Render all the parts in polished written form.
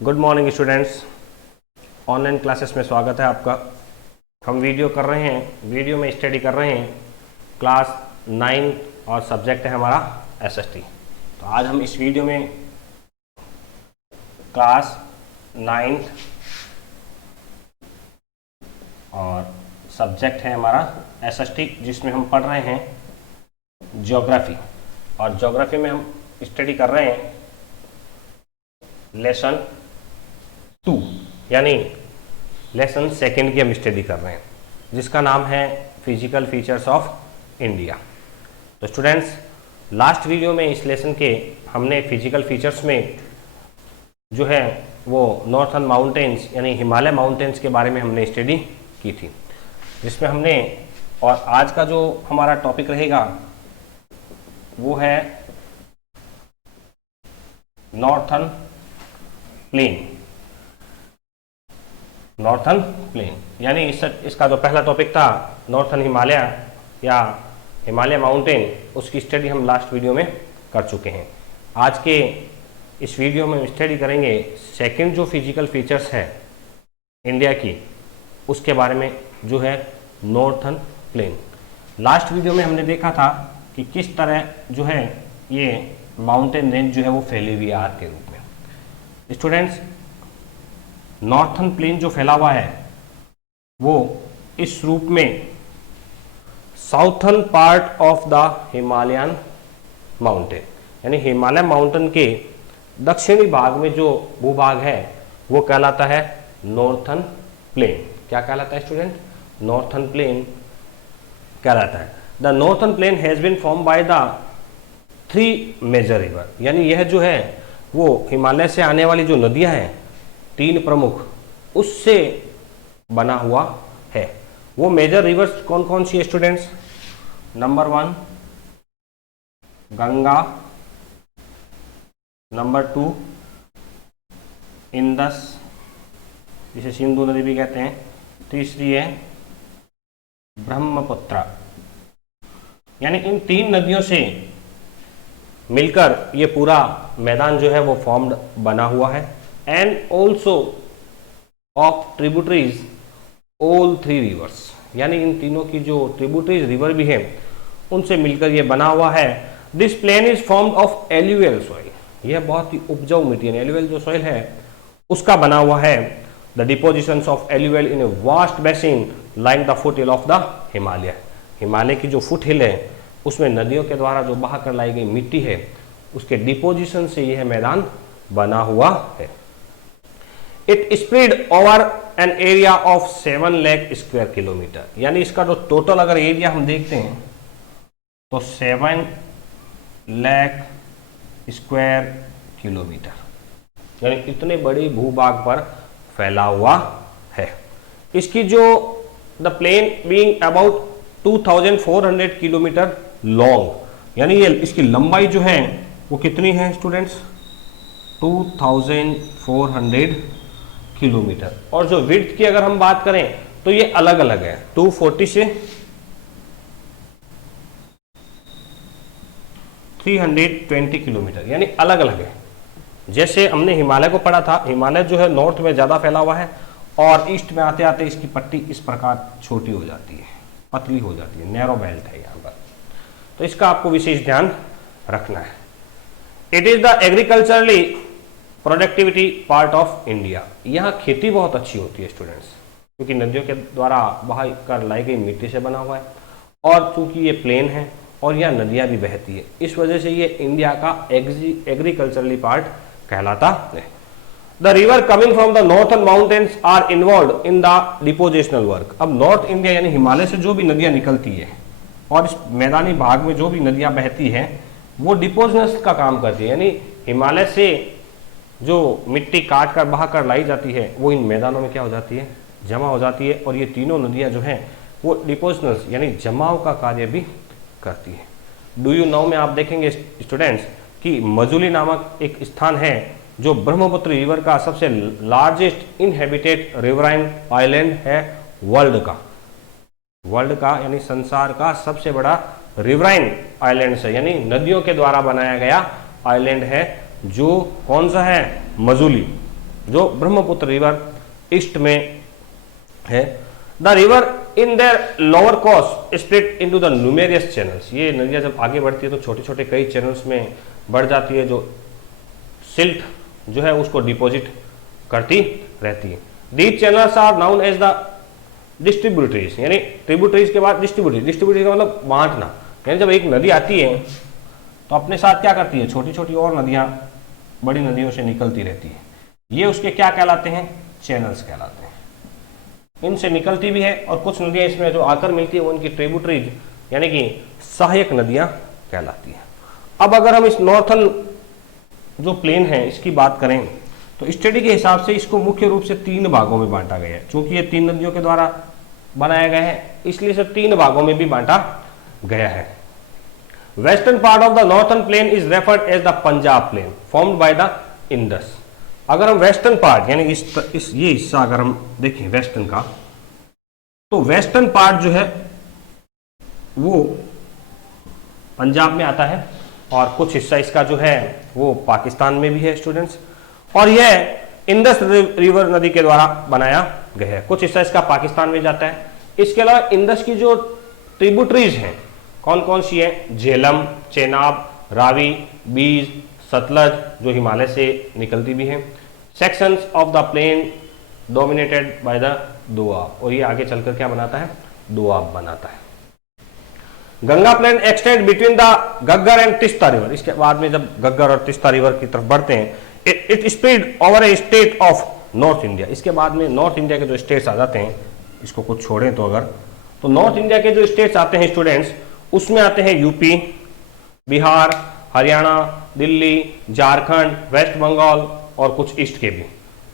Good morning students. Online classes में स्वागत है आपका। हम वीडियो में स्टडी कर रहे हैं क्लास 9 और सब्जेक्ट है हमारा एसएसटी। तो आज हम इस वीडियो में क्लास 9 और सब्जेक्ट है हमारा एसएसटी, जिसमें हम पढ़ रहे हैं ज्योग्राफी। और ज्योग्राफी में हम स्टडी कर रहे हैं लेसन 2 यानी लेसन सेकंड की हम स्टडी कर रहे हैं, जिसका नाम है फिजिकल फीचर्स ऑफ इंडिया। तो स्टूडेंट्स, लास्ट वीडियो में इस लेसन के हमने फिजिकल फीचर्स में जो है वो नॉर्थर्न माउंटेन्स यानी हिमालय माउंटेन्स के बारे में हमने स्टडी की थी, जिसमें हमने, और आज का जो हमारा टॉपिक रहेगा वो है नॉर्थर्न प्लेन। नॉर्थर्न प्लेन यानी इसका जो पहला टॉपिक था नॉर्थर्न हिमालय या हिमालय माउंटेन, उसकी स्टडी हम लास्ट वीडियो में कर चुके हैं। आज के इस वीडियो में स्टडी करेंगे सेकंड जो फिजिकल फीचर्स है इंडिया की, उसके बारे में, जो है नॉर्थर्न प्लेन। लास्ट वीडियो में हमने देखा था कि किस तरह जो है ये माउंटेन रेंज जो है वो फैली हुई है आर्क के रूप में। स्टूडेंट्स, नॉर्थर्न प्लेन जो फैला हुआ है वो इस रूप में southern part of the Himalayan mountain यानी हिमालय माउंटेन के दक्षिणी भाग में जो भूभाग है वो कहलाता है नॉर्थर्न प्लेन। क्या कहलाता है स्टूडेंट? नॉर्थर्न प्लेन कहलाता है। The northern plain has been form by the 3 major river यानी यह जो है वो हिमालय से आने वाली जो नदियां हैं 3 प्रमुख, उससे बना हुआ है। वो मेजर रिवर्स कौन कौन सी है students? Number 1 Ganga, number 2 Indus, जिसे सिंधु नदी भी कहते हैं, तीसरी है ब्रह्मपुत्र। यानी इन 3 नदियों से मिलकर ये पूरा मैदान जो है वो फॉर्म्ड बना हुआ है। And also of tributaries all 3 reverse यानी इन तीनों की जो ट्रिब्यूटरीज रिवर भी है उनसे मिलकर ये बना हुआ है। This plain is formed of alluvial soil. यह बहुत ही उपजाऊ मिट्टी है, एल्यूवियल जो सॉइल है उसका बना हुआ है। The depositions of alluvial in a vast basin lying the foot hill of the Himalaya. Himalaya की जो फुट हिल है उसमें नदियों के द्वारा जो बहा कर लाई गई मिट्टी है उसके डिपोजिशन से यह मैदान बना हुआ है। It spread over an area of 7 lakh square kilometre यानी इसका जो टोटल अगर एरिया हम देखते हैं तो 7 लाख स्क्वायर किलोमीटर यानी इतने बड़े भूभाग पर फैला हुआ है। इसकी जो the plain being about 2400 kilometre long यानी ये इसकी लंबाई जो है वो कितनी है स्टूडेंट्स? 2400 किलोमीटर। और जो विड्थ की अगर हम बात करें तो ये अलग अलग है, 240 से 320 किलोमीटर यानी अलग अलग है। जैसे हमने हिमालय को पढ़ा था, हिमालय जो है नॉर्थ में ज़्यादा फैला हुआ है और ईस्ट में आते आते इसकी पट्टी इस प्रकार छोटी हो जाती है, पतली हो जाती है, नैरो बेल्ट है यहाँ पर। तो इसका आपको विशेष ध्यान रखना है। It is the agriculturally productivity part of India. यहाँ खेती बहुत अच्छी होती है स्टूडेंट्स, क्योंकि नदियों के द्वारा बहा कर लाई गई मिट्टी से बना हुआ है और चूंकि ये प्लेन है और यहाँ नदियाँ भी बहती है, इस वजह से ये इंडिया का एग्रीकल्चरली पार्ट कहलाता है। The river coming from the northern mountains are involve in the depositional work. अब नॉर्थ इंडिया यानी हिमालय से जो भी नदियाँ निकलती है और इस मैदानी भाग में जो भी नदियाँ बहती हैं वो डिपोजिशनल का काम करती है, यानी हिमालय से जो मिट्टी काट कर बहा कर लाई जाती है वो इन मैदानों में क्या हो जाती है? जमा हो जाती है। और ये तीनों नदियाँ जो हैं वो डिपोजिशनल यानी जमाव का कार्य भी करती है। डू यू नो में आप देखेंगे स्टूडेंट्स कि मजुली नामक एक स्थान है जो ब्रह्मपुत्र रिवर का सबसे लार्जेस्ट इनहेबिटेड रिवराइन आइलैंड है वर्ल्ड का यानी संसार का सबसे बड़ा रिवराइन आइलैंड है, यानी नदियों के द्वारा बनाया गया आइलैंड है, जो कौन सा है? मजुली। जो ब्रह्मपुत्र रिवर ईस्ट में है। The river in their lower course split into the numerous channels. ये नदियां जब आगे बढ़ती है तो छोटे छोटे कई चैनल्स में बढ़ जाती है, जो सिल्ट जो है उसको डिपॉजिट करती रहती है। These channels are known as the distributaries, यानी ट्रिब्यूटरीज के बाद डिस्ट्रीब्यूटरी। डिस्ट्रीब्यूटरी का मतलब बांटना, यानी जब एक नदी आती है तो अपने साथ क्या करती है, छोटी छोटी और नदियां बड़ी नदियों से निकलती रहती है। ये उसके क्या कहलाते हैं, चैनल्स कहलाते हैं। इनसे निकलती भी है और कुछ नदियां इसमें जो आकर मिलती है वो उनकी ट्रिब्यूटरीज यानी कि सहायक नदियां कहलाती हैं। अब अगर हम इस नॉर्थन जो प्लेन है इसकी बात करें तो स्टडी के हिसाब से इसको मुख्य रूप से 3 भागों में बांटा गया है। चूंकि ये 3 नदियों के द्वारा बनाया गया है इसलिए इसे 3 भागों में भी बांटा गया है। Western part of the northern plain is referred as the Punjab plain formed by the Indus. अगर हम वेस्टर्न पार्ट यानी ये हिस्सा अगर हम देखें वेस्टर्न का, तो वेस्टर्न पार्ट जो है वो पंजाब में आता है और कुछ हिस्सा इसका जो है वो पाकिस्तान में भी है स्टूडेंट्स, और यह इंडस रिवर नदी के द्वारा बनाया गया है। कुछ हिस्सा इसका पाकिस्तान में जाता है। इसके अलावा इंडस की जो ट्रिब्यूटरीज हैं कौन कौन सी है, झेलम, चेनाब, रावी, बीज, सतलज जो हिमालय से निकलती भी है। Sections of the plain dominated by the doab, और ये आगे चलकर क्या बनाता है, दोआब बनाता है। Ganga plain extend between the Ghaggar and Teesta river. इसके बाद में जब गग्गर और तिस्ता रिवर की तरफ बढ़ते हैं it spread over A state of north India. इसके बाद में नॉर्थ इंडिया के जो स्टेट्स आ जाते हैं, इसको कुछ छोड़ें तो अगर, तो नॉर्थ इंडिया के जो स्टेट्स आते हैं स्टूडेंट्स उसमें आते हैं यूपी, बिहार, हरियाणा, दिल्ली, झारखंड, वेस्ट बंगाल और कुछ ईस्ट के भी।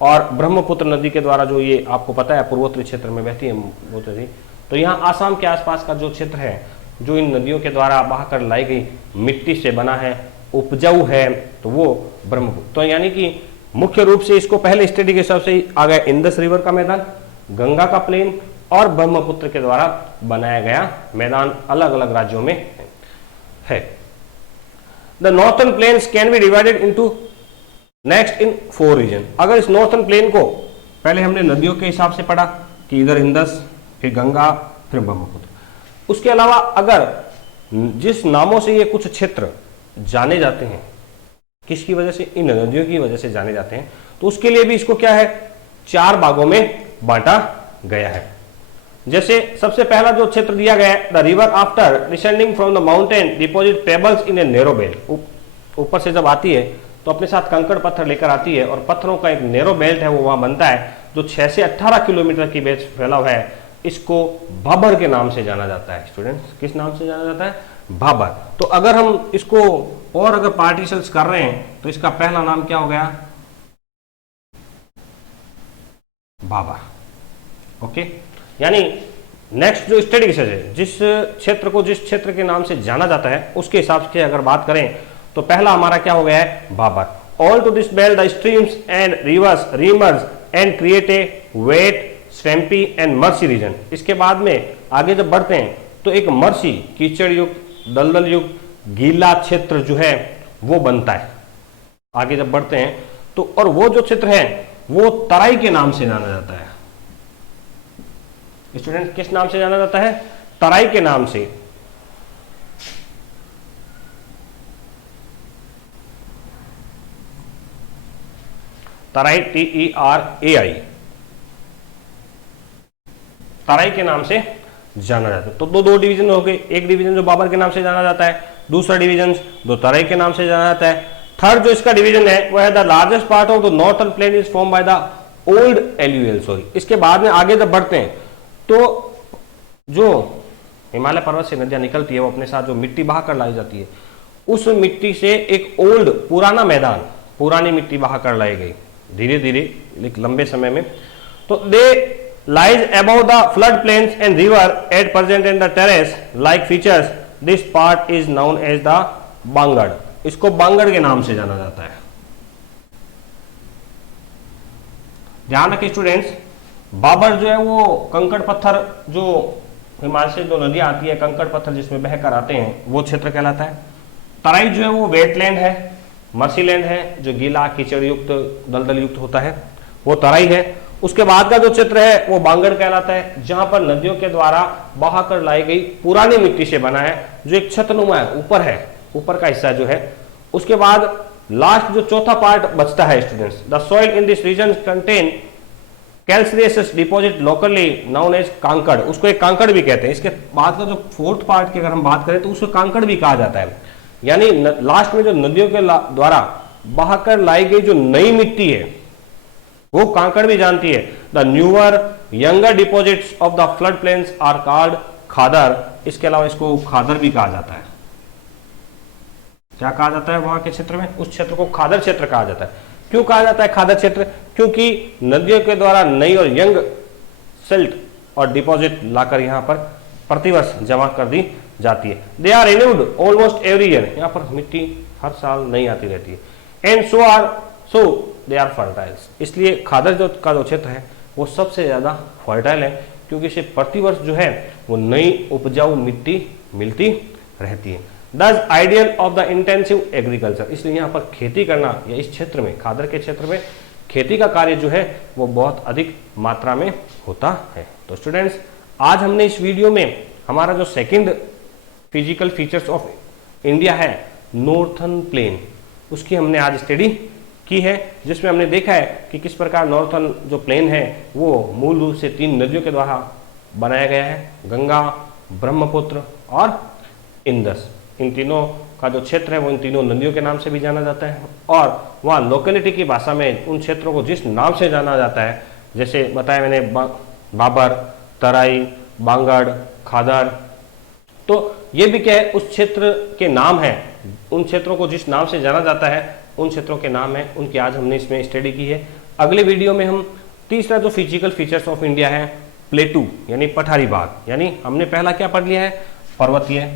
और ब्रह्मपुत्र नदी के द्वारा जो ये आपको पता है पूर्वोत्तरी क्षेत्र में बहती है वो नदी, तो यहाँ आसाम के आसपास का जो क्षेत्र है जो इन नदियों के द्वारा बहाकर लाई गई मिट्टी से बना है, उपजाऊ है, तो वो ब्रह्मपुत्र। तो यानी कि मुख्य रूप से इसको पहले स्टडी के हिसाब से आ गया इंडस रिवर का मैदान, गंगा का प्लेन और ब्रह्मपुत्र के द्वारा बनाया गया मैदान अलग अलग राज्यों में है। The northern plains can be divided into next in 4 region. अगर इस नॉर्थन प्लेन को पहले हमने नदियों के हिसाब से पढ़ा कि इधर इंडस, फिर गंगा, फिर ब्रह्मपुत्र। उसके अलावा अगर जिस नामों से ये कुछ क्षेत्र जाने जाते हैं, किसकी वजह से, इन नदियों की वजह से जाने जाते हैं, तो उसके लिए भी इसको क्या है 4 भागों में बांटा गया है। जैसे सबसे पहला जो क्षेत्र दिया गया है, the river after descending from the mountain deposit pebbles in a narrow belt. ऊपर से जब आती है तो अपने साथ कंकड़ पत्थर लेकर आती है और पत्थरों का एक नैरो बेल्ट है वो वहां बनता है जो 6 से 18 किलोमीटर की बेस फैला हुआ है। इसको भाबर के नाम से जाना जाता है स्टूडेंट्स। किस नाम से जाना जाता है, भाबर। तो अगर हम इसको और अगर पार्टीशंस कर रहे हैं तो इसका पहला नाम क्या हो गया, भाबर। ओके, यानी नेक्स्ट जो स्टडी के है जिस क्षेत्र को जिस क्षेत्र के नाम से जाना जाता है उसके हिसाब से अगर बात करें तो पहला हमारा क्या हो गया है, Bhabar. All to this belt the streams and rivers reemerge and create a wet swampy and marshy region. इसके बाद में आगे जब बढ़ते हैं तो एक मर्सी कीचड़ युक्त दलदल युक्त गीला क्षेत्र जो है वो बनता है। आगे जब बढ़ते हैं तो और वो जो क्षेत्र है वो तराई के नाम से जाना जाता है। स्टूडेंट किस नाम से जाना जाता है, तराई के नाम से। तराई, TERAI, तराई के नाम से जाना जाता है। तो दो डिवीजन हो गए, एक डिवीजन जो बाबर के नाम से जाना जाता है, दूसरा डिवीजन जो तराई के नाम से जाना जाता है। थर्ड जो इसका डिवीजन है वो है the largest part of the northern plain is form by the old alluvial soil. इसके बाद में आगे जब बढ़ते हैं तो जो हिमालय पर्वत से नदियां निकलती है वो अपने साथ जो मिट्टी बहा कर लाई जाती है, उस मिट्टी से एक ओल्ड पुराना मैदान, पुरानी मिट्टी बहा कर लाई गई धीरे धीरे एक लंबे समय में। तो they lies above the flood plains and river at present in the terrace like features. This part is known as the Bangar. इसको बांगड़ के नाम से जाना जाता है। ध्यान रखिए स्टूडेंट्स, बाबर जो है वो कंकड़ पत्थर जो हिमालय से जो नदियां आती है, कंकड़ पत्थर जिसमें बहकर आते हैं वो क्षेत्र कहलाता है। तराई जो है वो वेटलैंड है, मर्सी लैंड है जो गीला कीचड़ युक्त दलदल युक्त होता है। वो तराई है। उसके बाद का जो क्षेत्र है वो बांगड़ कहलाता है, जहां पर नदियों के द्वारा बहाकर लाई गई पुरानी मिट्टी से बना है, जो एक छतनुमा है, ऊपर का हिस्सा जो है। उसके बाद लास्ट जो चौथा पार्ट बचता है students, the soil in this region contain calcareous deposit locally known as kankar, उसको एक कांकड़ भी कहते हैं। इसके बाद का जो फोर्थ पार्ट की अगर हम बात करें तो उसको कांकड़ भी कहा जाता है। यानी लास्ट में जो नदियों के द्वारा बहाकर लाई गई जो नई मिट्टी है वो कांकड़ भी जानती है। The newer younger deposits of the flood plains are called Khadar. इसके अलावा इसको खादर भी कहा जाता है। क्या कहा जाता है वहां के क्षेत्र में? उस क्षेत्र को खादर क्षेत्र कहा जाता है। क्यों कहा जाता है खादर क्षेत्र? क्योंकि नदियों के द्वारा नई और यंग सिल्ट और डिपॉजिट लाकर यहाँ पर प्रतिवर्ष जमा कर दी जाती है। They are renewed almost every year, यहाँ पर मिट्टी हर साल नई आती रहती है। एंड सो दे आर फर्टाइल्स, इसलिए खादर का जो क्षेत्र है वो सबसे ज्यादा फर्टाइल है, क्योंकि इसे प्रतिवर्ष जो है वो नई उपजाऊ मिट्टी मिलती रहती है। दस ideal of the intensive agriculture, इसलिए यहाँ पर खेती करना या इस क्षेत्र में, खादर के क्षेत्र में खेती का कार्य जो है वो बहुत अधिक मात्रा में होता है। तो स्टूडेंट्स, आज हमने इस वीडियो में हमारा जो second physical features of India है, नॉर्थर्न प्लेन, उसकी हमने आज स्टडी की है, जिसमें हमने देखा है कि किस प्रकार नॉर्थर्न जो प्लेन है वो मूल रूप से 3 नदियों के द्वारा बनाया गया है, गंगा, ब्रह्मपुत्र और इंदस। इन तीनों का जो क्षेत्र है वो इन तीनों नदियों के नाम से भी जाना जाता है, और वहाँ लोकेलिटी की भाषा में उन क्षेत्रों को जिस नाम से जाना जाता है, जैसे बताया मैंने बाबर, तराई, बांगड़, खादर, तो ये भी क्या है, उस क्षेत्र के नाम है। उन क्षेत्रों को जिस नाम से जाना जाता है उन क्षेत्रों के नाम है, उनकी आज हमने इसमें स्टडी की है। अगले वीडियो में हम तीसरा जो फिजिकल फीचर्स ऑफ इंडिया है, प्लेटू यानी पठारी भाग, यानी हमने पहला क्या पढ़ लिया है, पर्वतीय।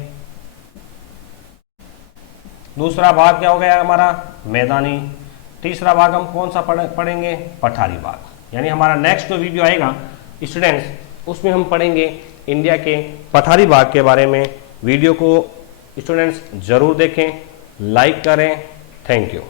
दूसरा भाग क्या हो गया हमारा, मैदानी। तीसरा भाग हम कौन सा पढ़ेंगे, पठारी भाग। यानी हमारा नेक्स्ट जो वीडियो आएगा स्टूडेंट्स, उसमें हम पढ़ेंगे इंडिया के पठारी भाग के बारे में। वीडियो को स्टूडेंट्स जरूर देखें, लाइक करें। Thank you.